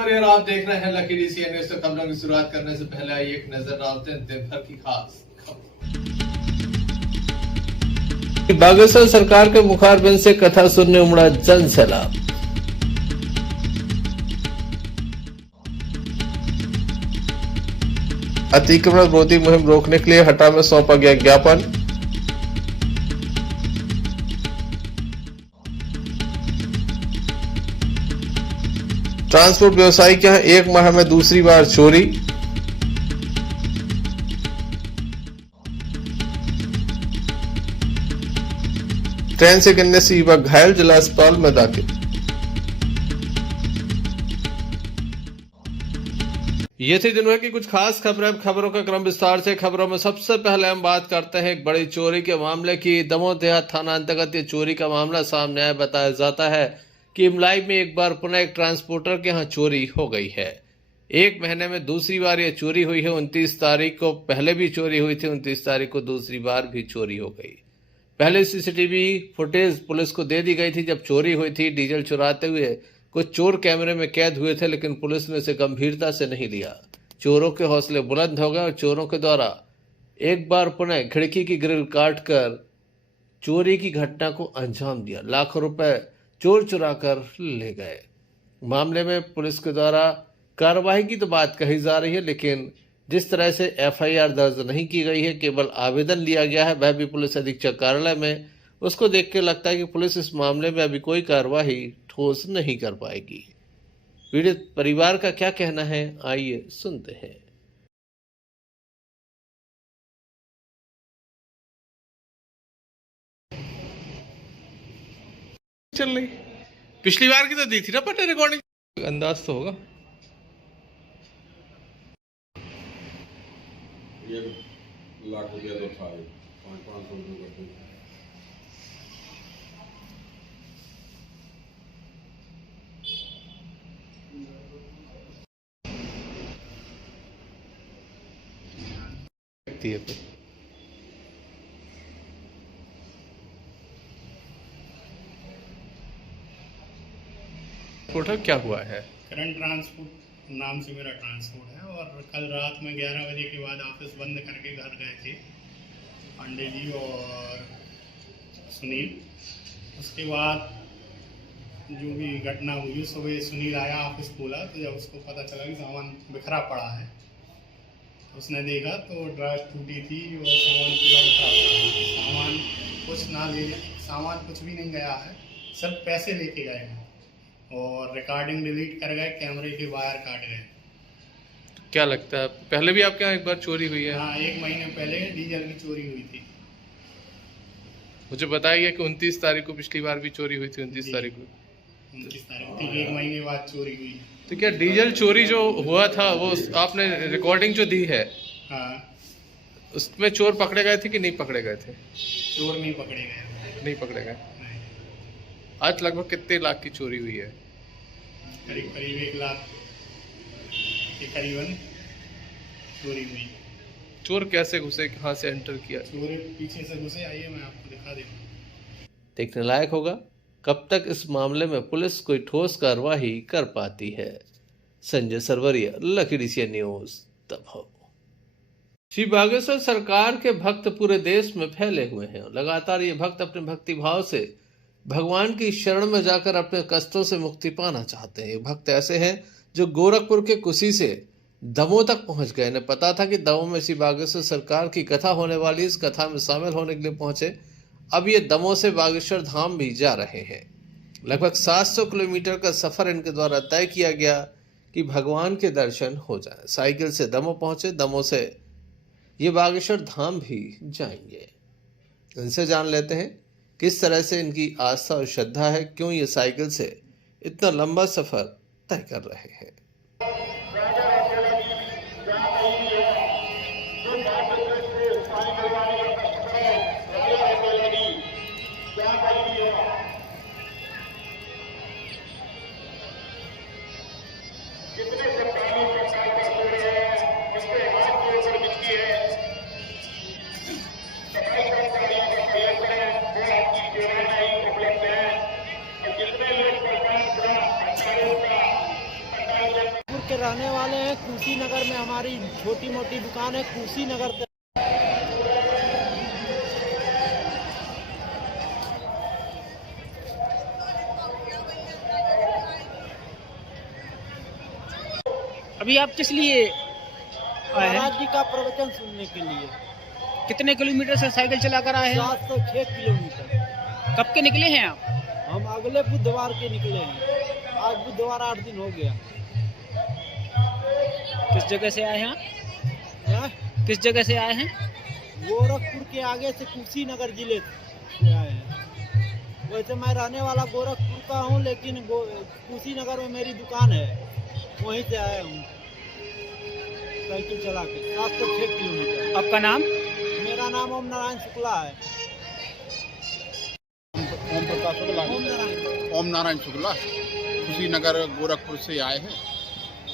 सरवरिया, आप देख रहे हैं लकी डीसीएन न्यूज़। तो खबरों की शुरुआत करने से पहले आइए एक नजर डालते हैं दिन भर की खास खबरों। बागेश्वर सरकार के मुखारबिन से कथा सुनने उमड़ा जन सैलाब। अतिक्रमण विरोधी मुहिम रोकने के लिए हटा में सौंपा गया ज्ञापन। ट्रांसपोर्ट व्यवसायी के यहाँ एक माह में दूसरी बार चोरी। ट्रेन से गिरने से युवक घायल, जिला अस्पताल में दाखिल। ये थी दिन भर की कुछ खास खबरें। खबरों का क्रम विस्तार से। खबरों में सबसे पहले हम बात करते हैं एक बड़ी चोरी के मामले की। दमोह देहात थाना अंतर्गत ये चोरी का मामला सामने आया। बताया जाता है कि इमलाई में एक बार पुनः एक ट्रांसपोर्टर के यहाँ चोरी हो गई है। एक महीने में दूसरी बार यह चोरी हुई है। 29 तारीख को पहले भी चोरी हुई थी, 29 तारीख को दूसरी बार भी चोरी हो गई। पहले सीसीटीवी फुटेज पुलिस को दे दी गई थी जब चोरी हुई थी। डीजल चुराते हुए कुछ चोर कैमरे में कैद हुए थे, लेकिन पुलिस ने इसे गंभीरता से नहीं लिया। चोरों के हौसले बुलंद हो गए और चोरों के द्वारा एक बार पुनः खिड़की की ग्रिल काटकर चोरी की घटना को अंजाम दिया। लाखों रुपए चोर चुरा कर ले गए। मामले में पुलिस के द्वारा कार्रवाई की तो बात कही जा रही है, लेकिन जिस तरह से एफआईआर दर्ज नहीं की गई है, केवल आवेदन लिया गया है, वह भी पुलिस अधीक्षक कार्यालय में, उसको देख के लगता है कि पुलिस इस मामले में अभी कोई कार्रवाई ठोस नहीं कर पाएगी। पीड़ित परिवार का क्या कहना है, आइए सुनते हैं। चल रही पिछली बार की तो दी थी ना पट्टे रिकॉर्डिंग, अंदाज तो होगा। ये लाख रुपया तो था, 500 रुपये करते क्या हुआ है? करंट ट्रांसपोर्ट नाम से मेरा ट्रांसपोर्ट है, और कल रात में 11 बजे के बाद ऑफिस बंद करके घर गए थे पांडे जी और सुनील। उसके बाद जो भी घटना हुई, सुबह सुनील आया, ऑफिस खोला तो जब उसको पता चला कि सामान बिखरा पड़ा है, तो उसने देखा तो ड्राइव टूटी थी और सामान पूरा बिखरा पड़ा है। सामान कुछ ना ले, सामान कुछ भी नहीं गया है, सिर्फ पैसे लेके गए हैं और रिकॉर्डिंग डिलीट कर गए, कैमरे के वायर काट गए। क्या लगता है पहले भी आपके यहाँ एक बार चोरी हुई है? हाँ, 1 महीने पहले डीजल की चोरी हुई थी। मुझे बताइए कि 29 तारीख को पिछली बार भी चोरी हुई थी। 29 तारीख को 29 तारीख थी, 1 महीने बाद चोरी हुई। तो क्या डीजल चोरी जो हुआ था वो आपने रिकॉर्डिंग जो दी है, हाँ, उसमें चोर पकड़े गए थे कि नहीं पकड़े गए थे? चोर नहीं पकड़े गए। नहीं पकड़े गए। नहीं। आज लगभग कितने लाख की चोरी हुई है? करीब 1 लाख के करीबन चोरी हुई। चोर कैसे घुसे, कहाँ से एंटर किया? चोर पीछे से घुसे। आइए मैं आपको दिखा देता। देखने लायक होगा कब तक इस मामले में पुलिस कोई ठोस कार्रवाई कर पाती है। Sanjay Sarwaria, lucky DCN news, Damoh. Shri Bageshwar Sarkar के भक्त पूरे देश में फैले हुए हैं। लगातार ये भक्त अपने भक्ति भाव से भगवान की शरण में जाकर अपने कष्टों से मुक्ति पाना चाहते हैं। भक्त ऐसे हैं जो गोरखपुर के कुसी से दमोह तक पहुंच गए। इन्हें पता था कि दमोह में श्री बागेश्वर सरकार की कथा होने वाली, इस कथा में शामिल होने के लिए पहुंचे। अब ये दमोह से बागेश्वर धाम भी जा रहे हैं। लगभग 700 किलोमीटर का सफर इनके द्वारा तय किया गया कि भगवान के दर्शन हो जाए। साइकिल से दमोह पहुंचे, दमोह से ये बागेश्वर धाम भी जाएंगे। इनसे जान लेते हैं किस तरह से इनकी आस्था और श्रद्धा है, क्यों ये साइकिल से इतना लंबा सफर तय कर रहे हैं। कितने लोग सरकार का अच्छा रहने वाले हैं कुशीनगर में। हमारी छोटी मोटी दुकान है कुशीनगर पे। अभी आप किस लिए आए हैं? महाराज जी का प्रवचन सुनने के लिए। कितने किलोमीटर से साइकिल चलाकर आए हैं? 706 किलोमीटर। कब के निकले हैं आप? हम अगले बुधवार के निकले हैं। आज बुधवार 8 दिन हो गया। किस जगह से आए हैं आप? किस जगह से आए हैं? गोरखपुर के आगे से कुशीनगर जिले से आए हैं। वैसे मैं रहने वाला गोरखपुर का हूँ, लेकिन कुशीनगर में मेरी दुकान है, वहीं से आया हूँ साइकिल चला के। 706 किलोमीटर। आपका नाम? मेरा नाम ओम नारायण शुक्ला है। ओम प्रकाश शुक्ला। ओम नारायण शुक्ला कुशीनगर गोरखपुर से आए हैं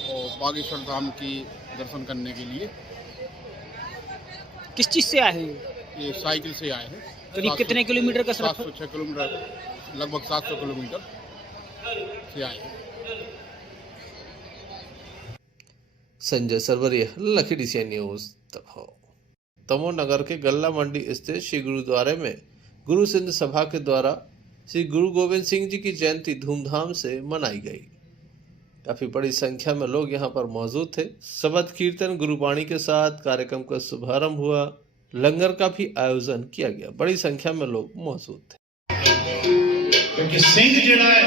और बागेश्वर धाम की दर्शन करने के लिए। किस चीज से आए हैं? ये साइकिल से आए हैं। करीब कितने किलोमीटर का सफर? 706 किलोमीटर, लगभग 700 किलोमीटर से आए हैं। संजय सरवरिया, लखीडीसिया न्यूज दमोह। दमोह नगर के गल्ला मंडी स्थित श्री गुरुद्वारे में गुरु सिंध सभा के द्वारा श्री गुरु गोविंद सिंह जी की जयंती धूमधाम से मनाई गई। काफी बड़ी संख्या में लोग यहां पर मौजूद थे। शबद कीर्तन गुरुबाणी के साथ कार्यक्रम का शुभारंभ हुआ। लंगर का भी आयोजन किया गया। बड़ी संख्या में लोग मौजूद थे। क्योंकि सिंह जिहड़ा है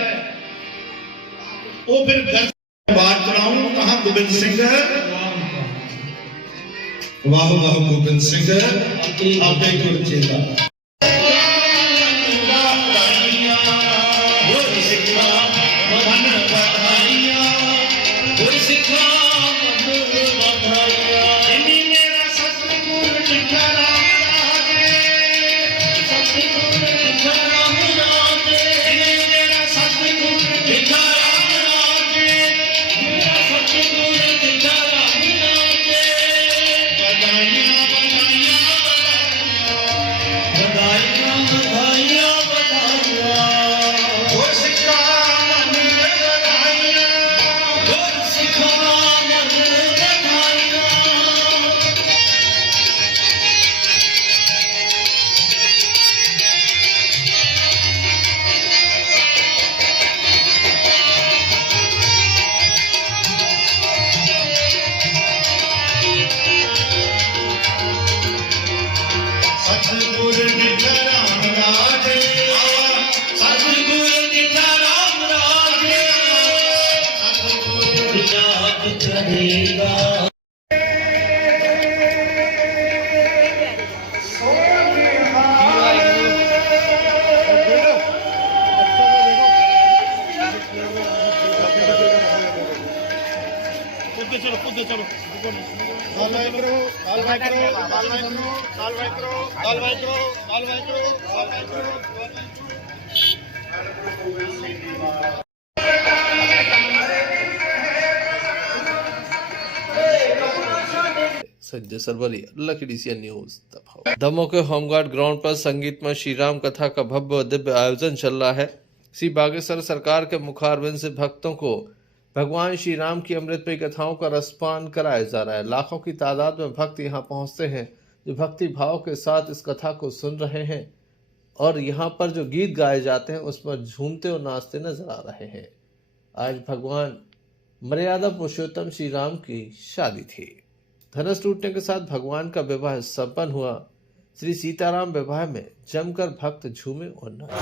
वो फिर बात कराऊं कहां गोबिंद सिंह, वाह वाह गोबिंद सिंह आपे गुर चेता। संजय सरवरिया, लखीडीसिया न्यूज दमोह। दमोह के होमगार्ड ग्राउंड पर संगीतमय श्री राम कथा का भव्य दिव्य आयोजन चल रहा है। श्री बागेश्वर सरकार के मुखारबिंद से भक्तों को भगवान श्री राम की अमृतमयी कथाओं का रसपान कराया जा रहा है। लाखों की तादाद में भक्त यहाँ पहुँचते हैं, जो भक्ति भाव के साथ इस कथा को सुन रहे हैं और यहाँ पर जो गीत गाए जाते हैं उस पर झूमते और नाचते नजर आ रहे हैं। आज भगवान मर्यादा पुरुषोत्तम श्री राम की शादी थी। धनुष टूटने के साथ भगवान का विवाह संपन्न हुआ। श्री सीताराम विवाह में जमकर भक्त झूमे और नाचे।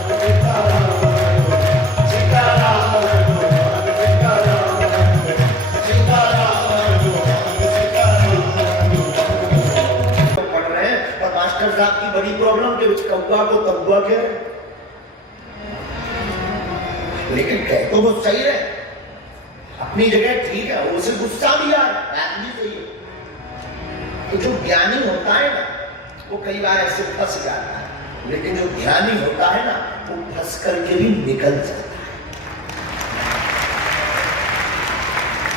पढ़ रहे हैं और मास्टर साहब की बड़ी प्रॉब्लम के कौवा को कौवा कह रहे, लेकिन कह तो वो सही है, अपनी जगह ठीक है, उसे गुस्सा भी आ रहा है। तो जो ज्ञानी होता है ना वो कई बार ऐसे फंस जाता है, लेकिन जो ज्ञानी होता है ना वो फंस करके भी निकल जाता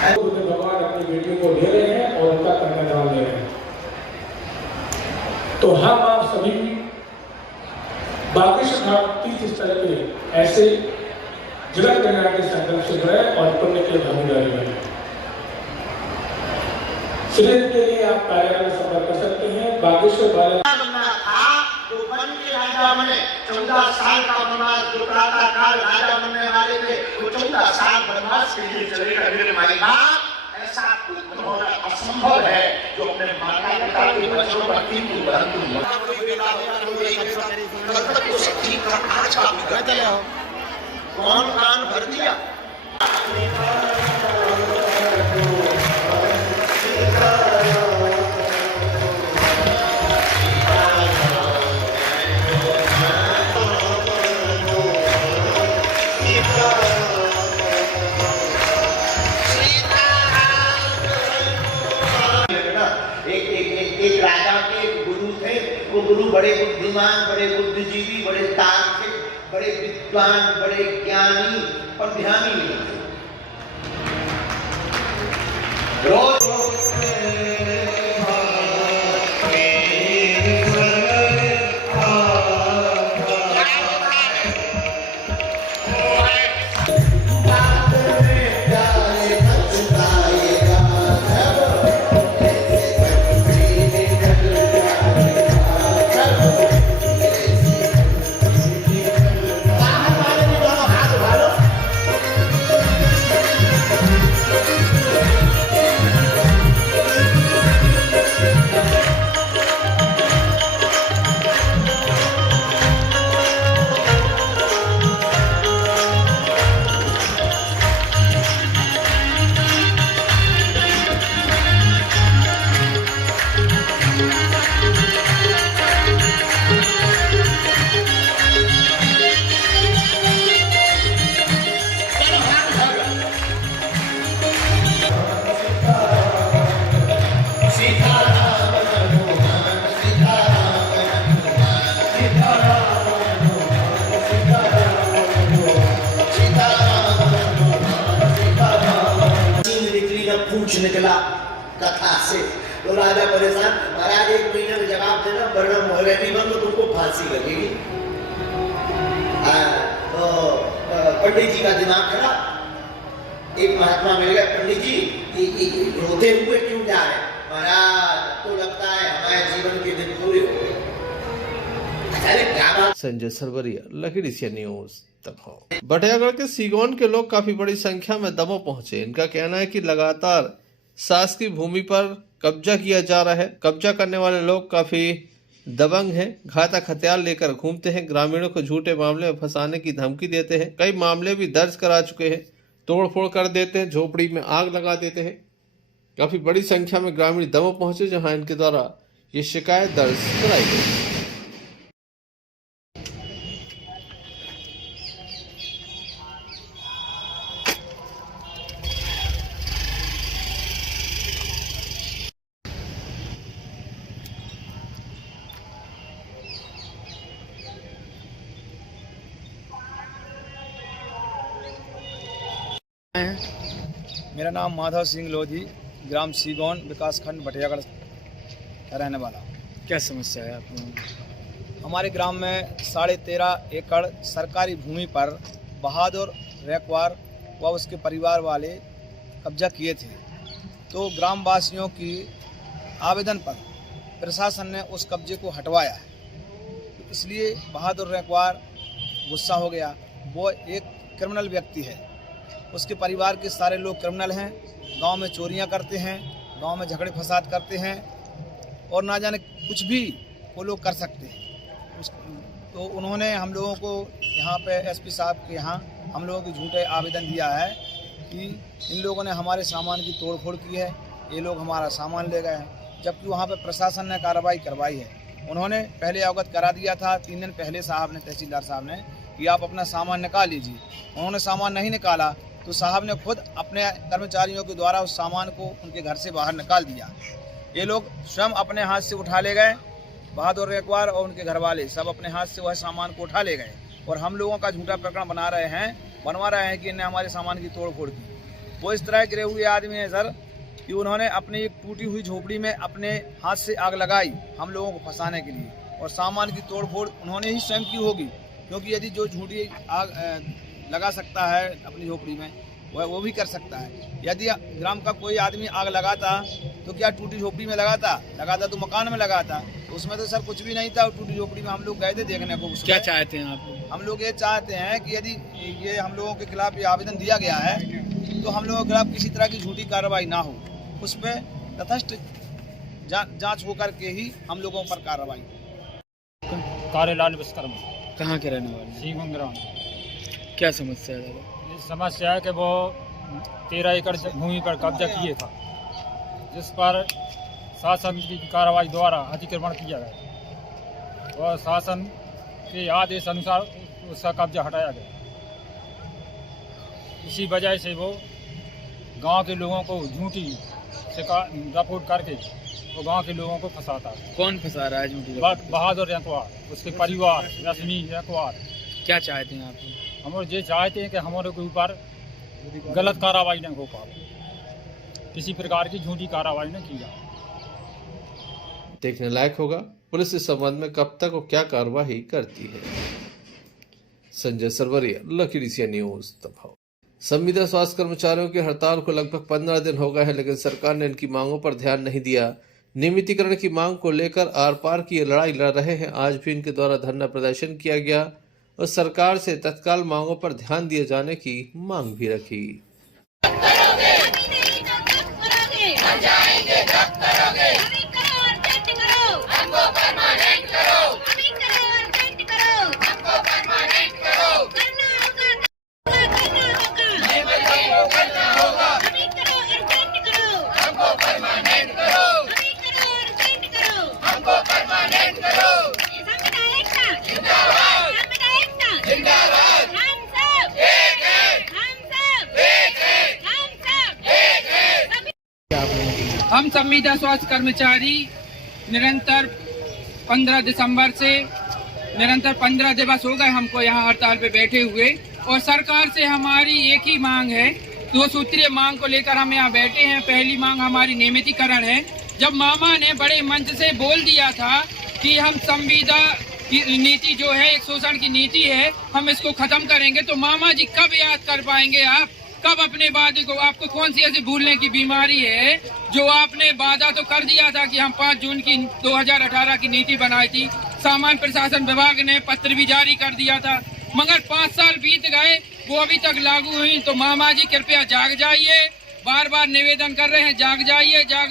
है। भगवान अपनी बेटियों को ले रहे हैं और उनका कन्यादान ले रहे हैं। तो हम आप सभी बागेश्वर धाम तीर्थ स्थल के ऐसे जगत कल्याण के संकल्प से जुड़े और पुण्य की भागीदारी बने। सुनिश्चित के लिए आप कार्यालय में संपर्क कर सकते हैं। बागेश्वर वाले बनना था तो बन के राजा बने। 14 साल का वनवास जो प्रातःकाल राजा बनने वाले थे वो 14 साल वनवास के लिए चले गए। मेरे भाई बाप, ऐसा कुछ होना असंभव है जो अपने माता पिता के बच्चों पर तीन कौन कान भर दिया। एक राजा के गुरु थे। वो गुरु बड़े बुद्धिमान, बड़े बुद्धिजीवी, बड़े तार्किक, बड़े विद्वान, बड़े ज्ञानी और ध्यानी नहीं थे। रोज पूछ निकला कथा से तो राजा परेशान, महाराज 1 महीने में जवाब देना वरना मोहरे नहीं बंद तो तुमको फांसी लगेगी। तो पंडित जी का दिमाग खराब। एक महात्मा मिल गए, पंडित जी रोते हुए क्यों जा रहे? महाराज तो लगता है हमारे जीवन के दिन पूरे हो गए। अरे क्या बात। संजय सरवरिया, लकीडीसिया न्यूज तक। बटियागढ़ के सीगोन के लोग काफी बड़ी संख्या में दमोह पहुंचे। इनका कहना है कि लगातार शासकीय भूमि पर कब्जा किया जा रहा है। कब्जा करने वाले लोग काफी दबंग हैं, घातक हथियार लेकर घूमते हैं, ग्रामीणों को झूठे मामले में फंसाने की धमकी देते हैं। कई मामले भी दर्ज करा चुके हैं, तोड़फोड़ कर देते हैं, झोपड़ी में आग लगा देते हैं। काफी बड़ी संख्या में ग्रामीण दमोह पहुंचे जहां इनके द्वारा ये शिकायत दर्ज कराई गई। मेरा नाम माधव सिंह लोधी, ग्राम सीगौन, विकासखंड बटियागढ़ का रहने वाला। क्या समस्या है आपको? हमारे ग्राम में 13.5 एकड़ सरकारी भूमि पर बहादुर रैकवार व उसके परिवार वाले कब्जा किए थे। तो ग्राम वासियों की आवेदन पर प्रशासन ने उस कब्जे को हटवाया है। इसलिए बहादुर रैकवार गुस्सा हो गया। वो एक क्रिमिनल व्यक्ति है, उसके परिवार के सारे लोग क्रिमिनल हैं, गांव में चोरियां करते हैं, गांव में झगड़े फसाद करते हैं और ना जाने कुछ भी वो लोग कर सकते हैं। तो उन्होंने हम लोगों को यहाँ पे एसपी साहब के यहाँ हम लोगों की झूठे आवेदन दिया है कि इन लोगों ने हमारे सामान की तोड़फोड़ की है, ये लोग हमारा सामान ले गए हैं, जबकि वहाँ पे प्रशासन ने कार्रवाई करवाई है। उन्होंने पहले अवगत करा दिया था 3 दिन पहले साहब ने, तहसीलदार साहब ने, कि आप अपना सामान निकाल लीजिए। उन्होंने सामान नहीं निकाला तो साहब ने खुद अपने कर्मचारियों के द्वारा उस सामान को उनके घर से बाहर निकाल दिया। ये लोग स्वयं अपने हाथ से उठा ले गए, बहादुर रैकवार और उनके घर वाले सब अपने हाथ से वह सामान को उठा ले गए और हम लोगों का झूठा प्रकरण बनवा रहे हैं कि इन्हें हमारे सामान की तोड़फोड़ की। वो इस तरह गिरे हुए आदमी हैं सर कि उन्होंने अपनी एक टूटी हुई झोपड़ी में अपने हाथ से आग लगाई हम लोगों को फंसाने के लिए, और सामान की तोड़फोड़ उन्होंने ही स्वयं की होगी, क्योंकि यदि जो झूठी आग लगा सकता है अपनी झोपड़ी में वो भी कर सकता है। यदि ग्राम का कोई आदमी आग लगाता तो क्या टूटी झोपड़ी में लगाता तो मकान में लगाता, तो उसमें तो सर कुछ भी नहीं था। टूटी झोपड़ी में हम लोग गए थे देखने को। क्या चाहते हैं आप? हम लोग ये चाहते हैं कि यदि ये हम लोगों के खिलाफ ये आवेदन दिया गया है तो हम लोगों के खिलाफ किसी तरह की झूठी कार्रवाई ना हो, उस पर तटस्थ जांच होकर के ही हम लोगों पर कार्रवाई। कार्यलाल विश्वकर्मा, कहाँ के रहने वाले? सीगुन ग्राम। क्या समस्या है दादा? ये समस्या है कि वो 13 एकड़ भूमि पर कब्जा किए था, जिस पर शासन की कार्रवाई द्वारा अतिक्रमण किया गया और शासन के आदेश अनुसार उसका कब्जा हटाया गया। इसी वजह से वो गांव के लोगों को झूठी रिपोर्ट करके वो गांव के लोगों को फंसाता है। कौन फंसा रहा है झूठी? बहादुर रैकवार, उसके परिवार, रश्मि रैकवार। क्या चाहते हैं आप? हम लोग ये चाहते हैं कि हमारे के ऊपर गलत कार्रवाई न हो पाए, किसी प्रकार की झूठी कार्रवाई न की जाए। देखने लायक होगा पुलिस इस संबंध में कब तक और क्या कार्रवाई करती है। संजय सरवरिया, लकीड़ीसिया न्यूज, दबाव। संविदा स्वास्थ्य कर्मचारियों की हड़ताल को लगभग 15 दिन हो गए हैं, लेकिन सरकार ने इनकी मांगों पर ध्यान नहीं दिया। नियमितीकरण की मांग को लेकर आर पार की ये लड़ाई लड़ रहे हैं। आज भी इनके द्वारा धरना प्रदर्शन किया गया और सरकार से तत्काल मांगों पर ध्यान दिए जाने की मांग भी रखी। हम संविदा स्वास्थ्य कर्मचारी निरंतर 15 दिसंबर से निरंतर 15 दिवस हो गए हमको यहाँ हड़ताल पे बैठे हुए, और सरकार से हमारी एक ही मांग है, 2 सूत्रीय मांग को लेकर हम यहाँ बैठे हैं। पहली मांग हमारी नियमितीकरण है। जब मामा ने बड़े मंच से बोल दिया था कि हम संविदा की नीति जो है एक शोषण की नीति है, हम इसको खत्म करेंगे, तो मामा जी कब याद कर पाएंगे आप? कब अपने वादे को, आपको कौन सी ऐसी भूलने की बीमारी है जो आपने वादा तो कर दिया था कि हम 5 जून की 2018 की नीति बनाई थी, सामान्य प्रशासन विभाग ने पत्र भी जारी कर दिया था, मगर 5 साल बीत गए, वो अभी तक लागू हुई। तो मामा जी कृपया जाग जाइए, बार बार निवेदन कर रहे हैं, जाग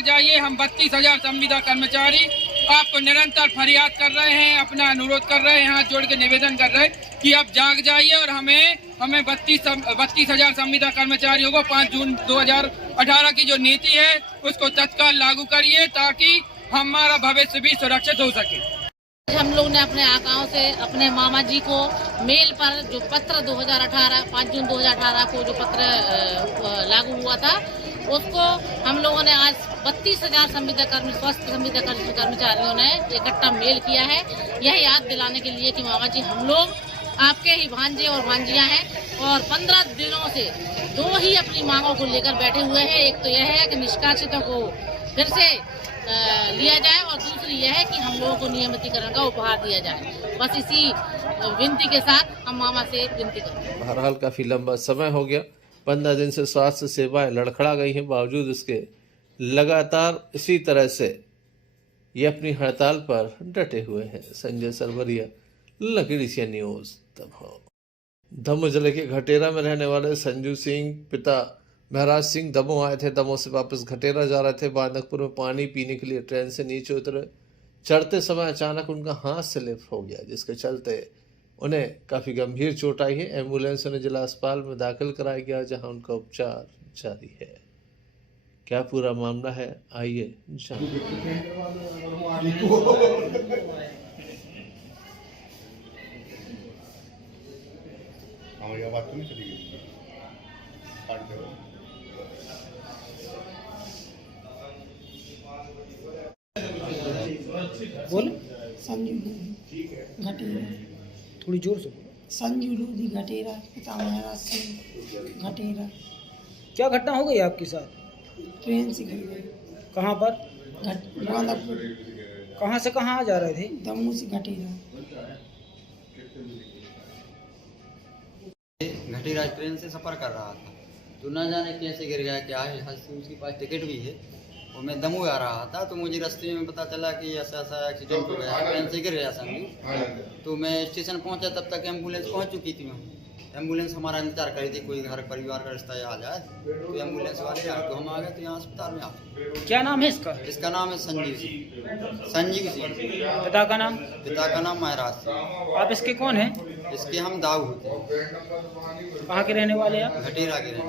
जाइए। हम 32,000 संविदा कर्मचारी आपको निरंतर फरियाद कर रहे हैं, अपना अनुरोध कर रहे हैं, हाथ जोड़ के निवेदन कर रहे हैं कि आप जाग जाइए और हमें 32,000 संविदा कर्मचारियों को 5 जून 2018 की जो नीति है उसको तत्काल लागू करिए, ताकि हमारा भविष्य भी सुरक्षित हो सके। हम लोग ने अपने आकाओं से अपने मामा जी को मेल पर जो पत्र 5 जून 2018 को जो पत्र लागू हुआ था, उसको हम लोगों ने आज 32,000 स्वास्थ्य संविदा कर्मचारियों ने इकट्ठा मेल किया है, यह याद दिलाने के लिए कि मामा जी हम लोग आपके ही भांजे और भांजियां हैं, और 15 दिनों से 2 ही अपनी मांगों को लेकर बैठे हुए हैं। एक तो यह है कि निष्कासितों को फिर से लिया जाए, और दूसरी यह है कि हम लोगों को नियमितीकरण का उपहार दिया जाए। बस इसी विनती के साथ हम मामा से विनती करते हैं। बहरहाल काफी लंबा समय हो गया, 15 दिन से स्वास्थ्य सेवाएं लड़खड़ा गई हैं, बावजूद इसके लगातार इसी तरह से ये अपनी हड़ताल पर डटे हुए हैं। संजय सरवरिया, लकीड़ीसिया न्यूज, दमोह। दमोह जिले के घटेरा में रहने वाले संजू सिंह पिता महराज सिंह दमोह आए थे। दमोह से वापस घटेरा जा रहे थे। बांदकपुर में पानी पीने के लिए ट्रेन से नीचे उतरे। चढ़ते समय अचानक उनका हाथ स्लिप हो गया, जिसके चलते उन्हें काफ़ी गंभीर चोट आई है। एम्बुलेंस उन्हें जिला अस्पताल में दाखिल कराया गया, जहां उनका उपचार जारी है। क्या पूरा मामला है, आइए जानते। बोले संजू लोधी घटेरा, थोड़ी जोर से बोलो। संजू लोधी घटेरा, पिता महराज सिंह घटेरा। क्या घटना हो गई आपके साथ? ट्रेन से गिर गए। कहाँ पर? बांदापुर। कहाँ से कहाँ आ जा रहे थे? दमोह से घटेरा। घटेरा ट्रेन से सफ़र कर रहा था, तो न जाने कैसे गिर गया क्या है। उसके पास टिकट भी है और मैं दमोह आ रहा था तो मुझे रास्ते में पता चला कि ऐसा ऐसा एक्सीडेंट हो गया, ट्रेन से गिर गया संदीप। तो मैं स्टेशन पहुंचा, तब तक एम्बुलेंस पहुंच चुकी थी। मैं एम्बुलेंस हमारा इंतजार करी थी, कोई घर परिवार का रिश्ता आ जाए तो एम्बुलेंस वाले आए तो हम आ गए। तो यहाँ अस्पताल में आ। क्या नाम है इसका? इसका नाम है संजीव सिंह। संजीव सिंह। पिता का नाम? पिता का नाम महराज सिंह। आप इसके कौन हैं? इसके हम दाऊ होते हैं। कहाँ के रहने वाले आप? घटेरा के रहने।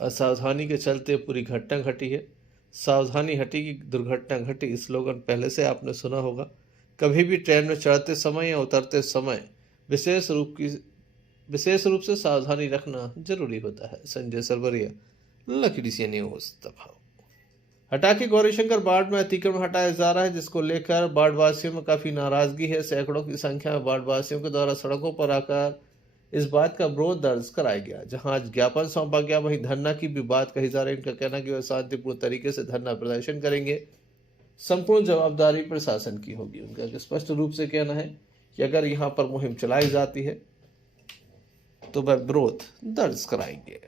असावधानी के चलते पूरी घटना घटी है। सावधानी हटी की दुर्घटना घटी, स्लोगन पहले से आपने सुना होगा। कभी भी ट्रेन में चढ़ते समय या उतरते समय विशेष रूप से सावधानी रखना जरूरी होता है। संजय सरवरिया, लकी सी न्यूज़ दबाव। हटा के गौरीशंकर बाढ़ में अतिक्रमण हटाया जा रहा है, जिसको लेकर बाढ़ वासियों में काफी नाराजगी है। सैकड़ों की संख्या में बाढ़ वासियों के द्वारा सड़कों पर आकर इस बात का विरोध दर्ज कराया गया। जहां आज ज्ञापन सौंपा गया, वहीं धरना की भी बात कही जा रही है। इनका कहना कि वह शांतिपूर्ण तरीके से धरना प्रदर्शन करेंगे, संपूर्ण जवाबदारी प्रशासन की होगी। उनका स्पष्ट रूप से कहना है कि अगर यहां पर मुहिम चलाई जाती है तो वह विरोध दर्ज कराएंगे।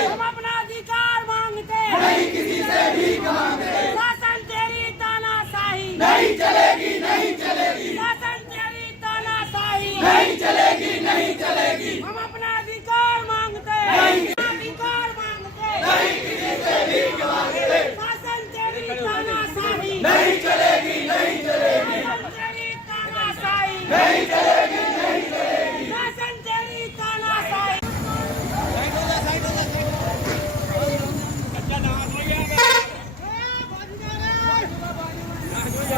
हम अपना अधिकार मांगते हैं, नहीं किसी से भीख मांगते। शासन तेरी तानाशाही नहीं चलेगी, नहीं चलेगी। शासन तेरी तानाशाही नहीं चलेगी, नहीं चलेगी। हम अपना अधिकार मांगते हैं, अधिकार मांगते, नहीं किसी से भीख मांगते। शासन तेरी तानाशाही नहीं चलेगी, नहीं चलेगी। शासन तेरी तानाशाही नहीं चलेगी, नहीं चलेगी। शासन तेरी तानाशाही।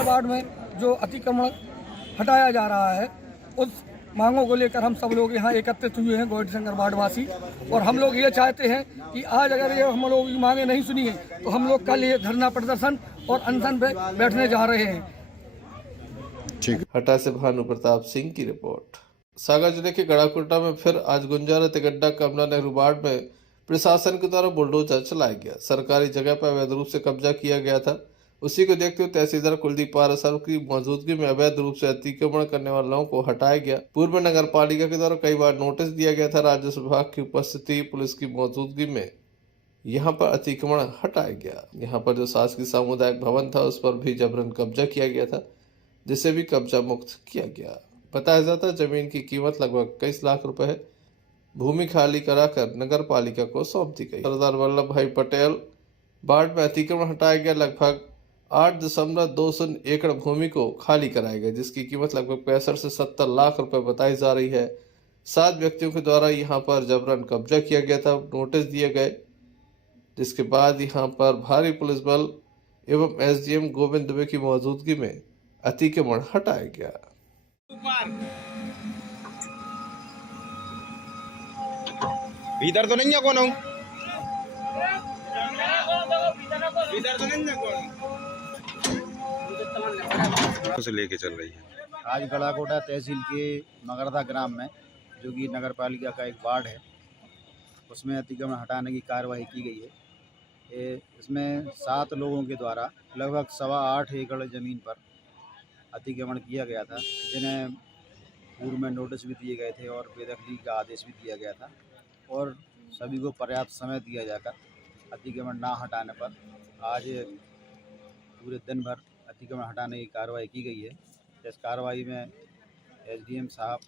वार्ड में जो अतिक्रमण हटाया जा रहा है, उस मांगों को लेकर हम सब लोग यहाँ एकत्रित हुए हैं, गौरीशंकर वार्डवासी। और हम लोग ये चाहते हैं कि आज अगर ये हम लोग की मांगे नहीं सुनी है तो हम लोग कल ये धरना प्रदर्शन और अनशन पे बैठने जा रहे हैं। हटा से भानु प्रताप सिंह की रिपोर्ट। सागर जिले के गड़ाकुटा में फिर आज गुंजारा तिगड्डा कमला नेहरू वार्ड में प्रशासन के द्वारा बुलडोजर चलाया गया। सरकारी जगह पर अवैध रूप से कब्जा किया गया था। उसी को देखते हुए तहसीलदार कुलदीप पारासर की मौजूदगी में अवैध रूप से अतिक्रमण करने वाले लोगों को हटाया गया। पूर्व नगर पालिका के द्वारा कई बार नोटिस दिया गया था। राजस्व विभाग की उपस्थिति, पुलिस की मौजूदगी में यहाँ पर अतिक्रमण हटाया गया। यहाँ पर जो शासकीय सामुदायिक भवन था उस पर भी जबरन कब्जा किया गया था, जिसे भी कब्जा मुक्त किया गया। बताया जाता है जमीन की कीमत लगभग 21 लाख रुपए है। भूमि खाली कराकर नगर पालिका को सौंप दी गई। सरदार वल्लभ भाई पटेल वार्ड में अतिक्रमण हटाया गया। लगभग 8.20 एकड़ भूमि को खाली कराया गया, जिसकी कीमत लगभग 65 से 70 लाख रुपए बताई जा रही है। 7 व्यक्तियों के द्वारा यहां पर जबरन कब्जा किया गया था। नोटिस दिए गए, जिसके बाद यहां पर भारी पुलिस बल एवं एसडीएम गोविंद दुबे की मौजूदगी में अतिक्रमण हटाया गया। भीतर तो नहीं है कौन? भीतर तो नहीं है कौन? से लेके चल रही है। आज गड़ाकोटा तहसील के मगरदा ग्राम में, जो कि नगर पालिका का एक वार्ड है, उसमें अतिक्रमण हटाने की कार्रवाई की गई है। इसमें 7 लोगों के द्वारा लगभग 8.25 एकड़ ज़मीन पर अतिक्रमण किया गया था, जिन्हें पूर्व में नोटिस भी दिए गए थे और बेदखली का आदेश भी दिया गया था। और सभी को पर्याप्त समय दिया जाकर अतिक्रमण ना हटाने पर आज पूरे दिन भर अतिक्रमण हटाने की कार्रवाई की गई है। इस कार्रवाई में एसडीएम साहब,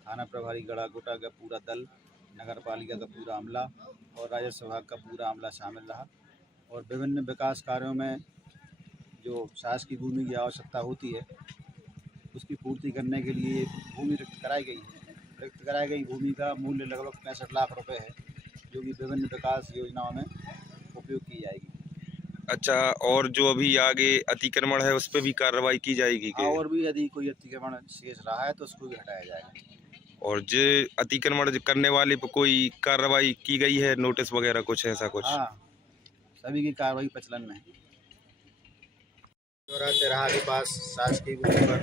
थाना प्रभारी गड़ाकोटा का पूरा दल, नगर पालिका का पूरा अमला और राजस्व विभाग का पूरा अमला शामिल रहा। और विभिन्न विकास कार्यों में जो शासकीय भूमि की आवश्यकता होती है, उसकी पूर्ति करने के लिए भूमि रिक्त कराई गई है। रिक्त कराई गई भूमि का मूल्य लगभग 65 लाख रुपए है, जो कि विभिन्न विकास योजनाओं में उपयोग की जाएगी। अच्छा, और जो अभी आगे अतिक्रमण है उस पर भी कार्रवाई की जाएगी क्या? और भी यदि कोई अतिक्रमण शेष रहा है तो उसको भी हटाया जाएगा। और जो अतिक्रमण करने वाले पर कोई कार्रवाई की गई है, नोटिस वगैरह कुछ ऐसा कुछ? हाँ, सभी की कार्रवाई प्रचलन में है। तेरहा के पास शासकीय भूमि पर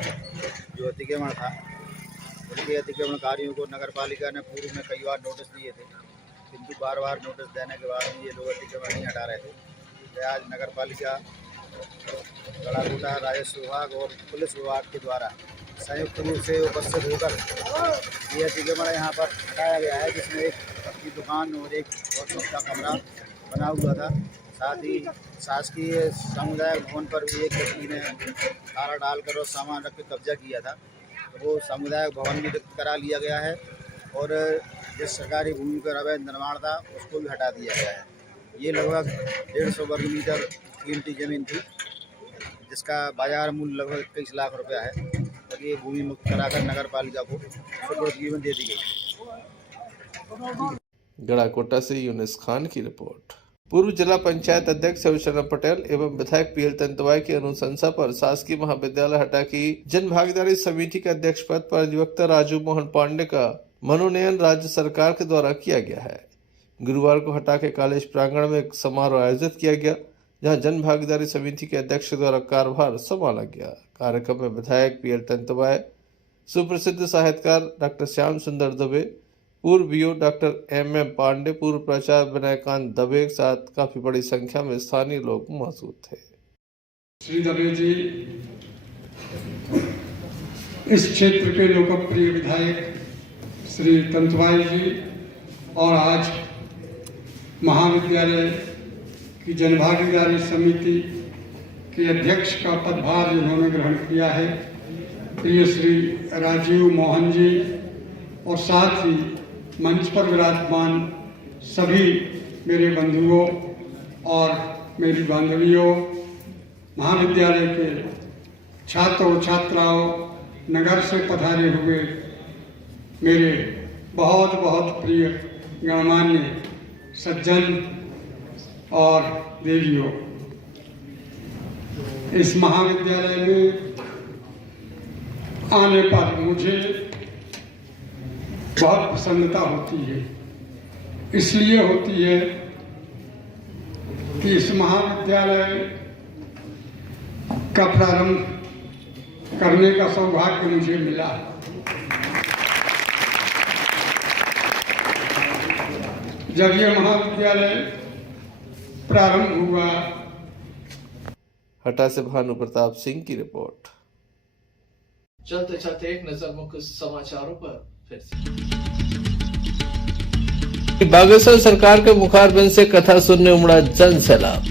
जो अतिक्रमण था, उनके अतिक्रमणकारियों को नगर पालिका ने पूर्व में कई बार नोटिस दिए थे, किंतु बार बार नोटिस देने के बाद भी ये लोग अतिक्रमण नहीं हटा रहे थे। तो आज नगर पालिका, गढ़ाकोटा राजस्व विभाग और पुलिस विभाग के द्वारा संयुक्त रूप से उपस्थित होकर ये अतिक्रमण यहाँ पर हटाया गया है, जिसमें एक अपनी दुकान और एक ऑफिस का कमरा बना हुआ था। साथ ही शासकीय सामुदायिक भवन पर भी एक व्यक्ति ने ताला डालकर और सामान रख के कब्जा किया था, तो वो सामुदायिक भवन भी रिक्त करा लिया गया है और जिस सरकारी भूमि पर अवैध निर्माण था उसको भी हटा दिया गया है। ये लगभग 150 वर्ग मीटर कीमती ज़मीन थी, जिसका बाजार मूल्य लगभग 21 लाख रुपया है, और ये भूमि मुक्त कराकर नगर पालिका को सुपुर्दगी में दे दी गई। गढ़ाकोटा से यूनिस खान की रिपोर्ट। पूर्व जिला पंचायत अध्यक्ष शिवशरण पटेल एवं विधायक पीएल तंतवाई की अनुशंसा पर शासकीय महाविद्यालय हटा की जन भागीदारी समिति के अध्यक्ष पद पर अधिवक्ता राजू मोहन पांडे का मनोनयन राज्य सरकार के द्वारा किया गया है। गुरुवार को हटा के कॉलेज प्रांगण में एक समारोह आयोजित किया गया, जहां जन भागीदारी समिति के अध्यक्ष द्वारा कार्यभार संभाला गया। कार्यक्रम में विधायक पीएल तंतवाई, सुप्रसिद्ध साहित्यकार डॉक्टर श्याम सुंदर दुबे, पूर्व बीओ डॉक्टर एम पांडे, पूर्व प्राचार्य विनयकांत दबे के साथ काफी बड़ी संख्या में स्थानीय लोग मौजूद थे। श्री दबे जी इस क्षेत्र के लोकप्रिय विधायक श्री तंतवाई जी और आज महाविद्यालय की जनभागीदारी समिति के अध्यक्ष का पदभार जिन्होंने ग्रहण किया है, प्रिय श्री राजीव मोहन जी, और साथ ही मंच पर विराजमान सभी मेरे बंधुओं और मेरी बांधवियों, महाविद्यालय के छात्रों छात्राओं, नगर से पधारे हुए मेरे बहुत बहुत प्रिय गणमान्य सज्जन और देवियों, इस महाविद्यालय में आने पर मुझे बहुत प्रसन्नता होती है। इसलिए होती है कि इस महाविद्यालय का प्रारंभ करने का सौभाग्य मुझे मिला। जब यह महाविद्यालय प्रारंभ हुआ। हटा से भानु प्रताप सिंह की रिपोर्ट। चलते चलते एक नजर मुख्य समाचारों पर फिर से। बागेश्वर सरकार के मुखारबिंद से कथा सुनने उमड़ा जन सैलाब।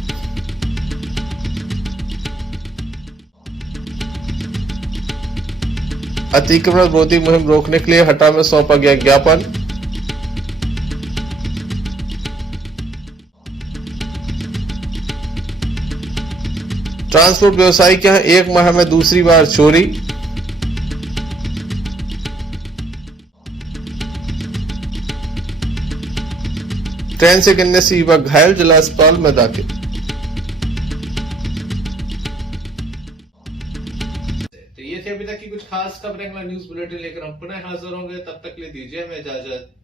अतिक्रमण विरोधी मुहिम रोकने के लिए हटा में सौंपा गया ज्ञापन। ट्रांसपोर्ट व्यवसायी के यहां एक माह में दूसरी बार चोरी। ट्रेन से गिरने से युवक घायल, जिला अस्पताल में दाखिल। तो ये थे अभी तक की कुछ खास खबरें। न्यूज बुलेटिन लेकर हम पुनः हाजिर होंगे, तब तक के लिए दीजिए हमें इजाजत।